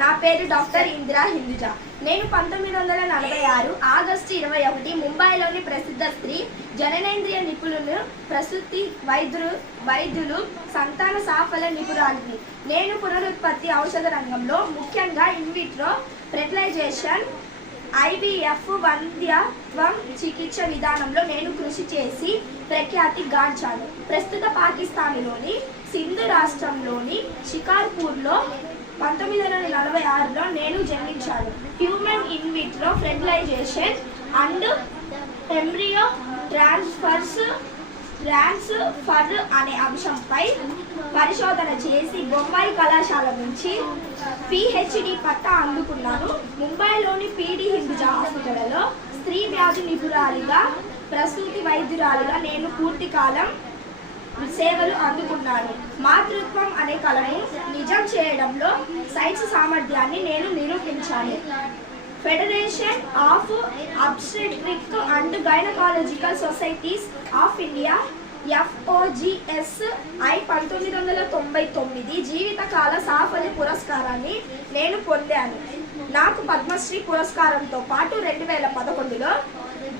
నా పేరు డాక్టర్ ఇందిరా హిందుజా. నేను 1946 ఆగస్టు 21 ముంబైలోని ప్రసిద్ధ స్త్రీ జననేంద్రియ నిపుణులు, ప్రసూతి వైద్యులు, సంతాన సాఫల్య నిపుణురాలిని. నేను పునరుత్పత్తి ఔషధ రంగంలో, ముఖ్యంగా ఇన్విట్రో ఫెర్టిలైజేషన్, ఐవీఎఫ్ వంధ్యత్వం చికిత్స విధానంలో నేను కృషి చేసి ప్రఖ్యాతి గాంచాను. ప్రస్తుత పాకిస్తాన్లోని సింధు రాష్ట్రంలోని షికార్పూర్లో 1946లో నేను జన్మించాను. Human in vitro fertilization and embryo transfer అనే అంశంపై పరిశోధన చేసి బొంబాయి కళాశాల నుంచి పిహెచ్డి పట్టా అందుకున్నాను. ముంబైలోని పీడి హిందుజా హాస్పిటల్లో స్త్రీ వ్యాధి నిపుణురాలిగా, ప్రసూతి వైద్యురాలిగా నేను పూర్తి కాలం సేవలు అందుకున్నాను. మాతృత్వం అనే కళను నిజం చేయడంలో సైన్స్ సామర్థ్యాన్ని నేను నిరూపించాను. Federation of obstetric and gynaecological societies of India FOGSI 1999 జీవితకాల సాఫల్య పురస్కారాన్ని నేను పొందాను. నాకు పద్మశ్రీ పురస్కారంతో పాటు 2011లో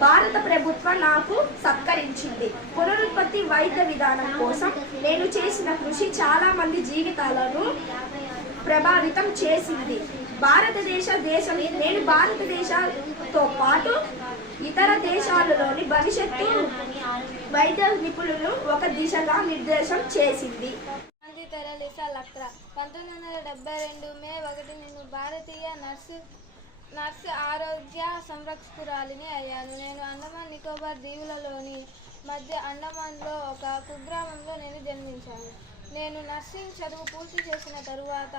భారత ప్రభుత్వం నాకు సత్కరించింది. పునరుత్పత్తి వైద్య విధానం కోసం నేను చేసిన కృషి చాలా మంది జీవితాలను ప్రభావితం చేసింది. నేను భారతదేశంతో పాటు ఇతర దేశాలలోని భవిష్యత్తు వైద్య నిపుణులను ఒక దిశగా నిర్దేశం చేసింది. 1972 మే 1 నేను భారతీయ నర్సు ఆరోగ్య సంరక్షకురాలిని అయ్యాను. నేను అండమాన్ నికోబార్ దీవులలోని మధ్య అండమాన్లో ఒక కుగ్రామంలో నేను జన్మించాను. నేను నర్సింగ్ చదువు పూర్తి చేసిన తరువాత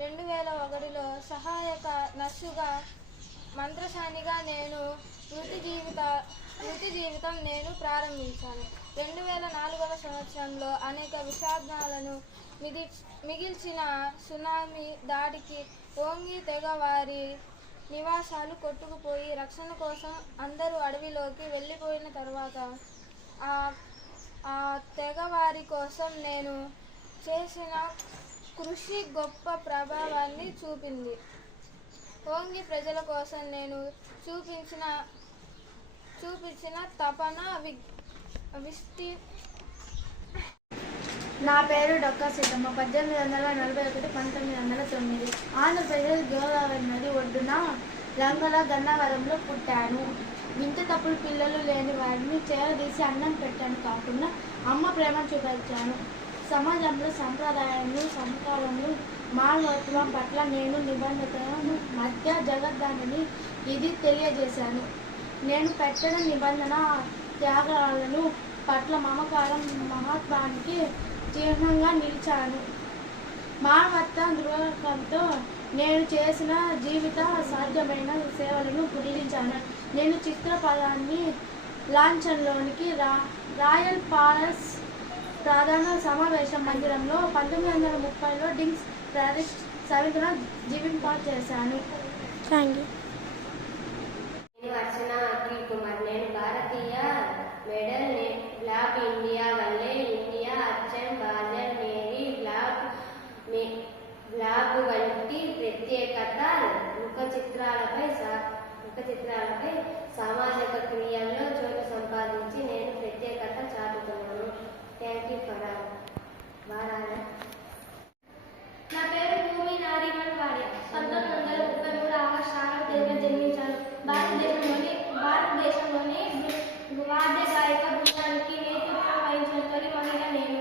2001లో సహాయక నర్సుగా, మంత్రసానిగా నేను వృత్తి జీవితం నేను ప్రారంభించాను. 2004వ సంవత్సరంలో అనేక విషాదాలను మిగిల్చిన సునామీ దాడికి ఓంగి తెగవారి నివాసాలు కొట్టుకుపోయి రక్షణ కోసం అందరూ అడవిలోకి వెళ్ళిపోయిన తర్వాత ఆ తెగవారి కోసం నేను చేసిన కృషి గొప్ప ప్రభావాన్ని చూపింది. ఓంగి ప్రజల కోసం నేను చూపించిన తపన నా పేరు డొక్కా సీతమ్మ. 1841 1909 ఆంధ్రప్రదేశ్ గోదావరి నది ఒడ్డున లంగల గన్నవరంలో పుట్టాను. వింత తప్పులు పిల్లలు లేని వారిని చేరదీసి అన్నం పెట్టాను కాకుండా అమ్మ ప్రేమ చూపించాను. సమాజంలో సంప్రదాయాలు, సంస్కారాలు, మానవత్వం పట్ల నేను నిబంధనల మధ్య జగద్దాన్ని ఇది తెలియజేశాను. నేను పెట్టిన నిబంధన త్యాగాలను పట్ల మమకారం, మహత్వానికి చిహ్నంగా నిలిచాను. మానవత్వ దృక్పథంతో నేను చేసిన జీవిత సాధ్యమైన సేవలను గుర్తించాను. నేను చిత్రపటాన్ని లాంఛన్లోనికి రాయల్ ప్యాలెస్ ప్రధాన సమావేశ మందిరంలో 1930లో డింగ్స్ ప్యారిస్ సవితన జీవింపజేశాను. Thank you. నేను భారతీయ మెడల్ బ్లాక్ ఇండియా వల్లే ఇండియా అర్చన్ బాజర్ నేవీ బ్లాక్ వంటి ప్రత్యేకత ముఖ చిత్రాలపై సామాజిక క్రియల్లో చోటు సంపాదించి నేను ప్రత్యేకత చాటుతున్నాను. థ్యాంక్ యూ ఫర్ బారారా. నా పేరు భూమి నారిమన్ వార్య. 1933 ఆగస్టు 6వ తేదీన జన్మించాను. భారతదేశంలోని వాద్య గాయక బృందానికి నేతృత్వం వహించిన తొలి మహిళ నేను.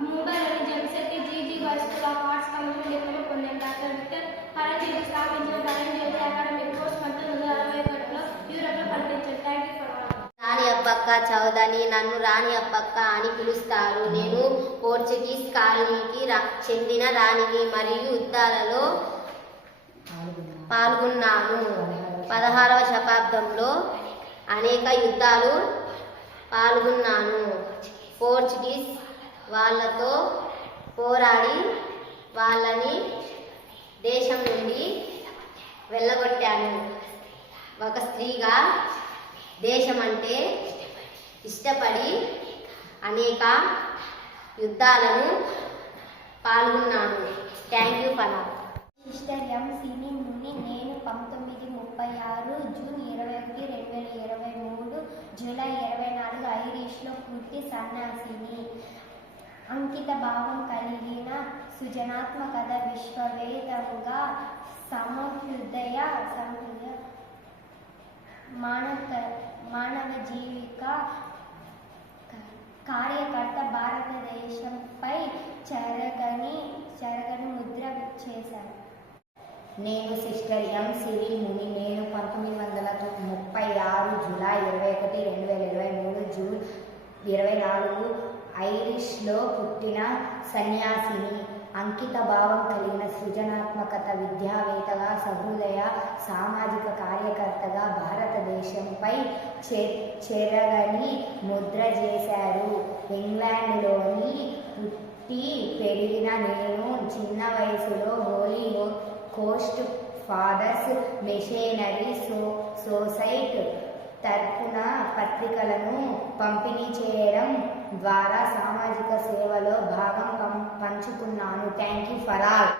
ముంబైలోని Jamsetji Jiji girls school of arts కాలేజీలో డిప్లొమా పొందాను. డాక్టర్ విక్టర్ పరంజ్యోతి స్థాపించిన పరంజ్యోతి అకాడమిక్ కోర్స్ 1961లో యూరోప్లో పంపించారు. Thank you for Rani Appakka Chowdary. నన్ను రాణి అప్పక్క అని పిలుస్తారు. నేను పోర్చుగీస్ కాలనీకి చెందిన రాణిని మరియు యుద్ధాలలో పాల్గొన్నాను. 16వ శతాబ్దంలో అనేక యుద్ధాలు పాల్గొన్నాను. పోర్చుగీస్ వాళ్ళతో పోరాడి వాళ్ళని దేశం నుండి వెళ్ళగొట్టాను. ఒక స్త్రీగా దేశం అంటే ఇష్టపడి అనేక యుద్ధాలను పాల్గొన్నాను. Thank you for sister 26 June 21 2023 July 24 ఐరిష్లో పుట్టి సన్యాసిని. అంకిత భావం కలిగిన సృజనాత్మకత విశ్వవేత్తగా సమహృదయ మానవ జీవిక కార్యకర్త, భారతదేశంపై చెరగని ముద్ర చేశారు. నేను సిస్టర్ ఎం సిరి ముని. నేను 1936 జూలై 21 2023 జూన్ 24 ఐరిష్లో పుట్టిన సన్యాసిని. అంకిత భావం కలిగిన సృజనాత్మకత విద్యావేత్తగా సహృదయ సామాజిక కార్యకర్తగా భారతదేశంపై చెరగని ముద్ర చేశారు. ఇంగ్లాండ్లోని పుట్టి పెరిగిన నేను చిన్న వయసులో Holy Ghost Fathers missionary society తరపున పత్రికలను పంపిణీ చేయడం ద్వారా సామాజిక సేవలో భాగం పంచుకున్నాను. Thank you for all.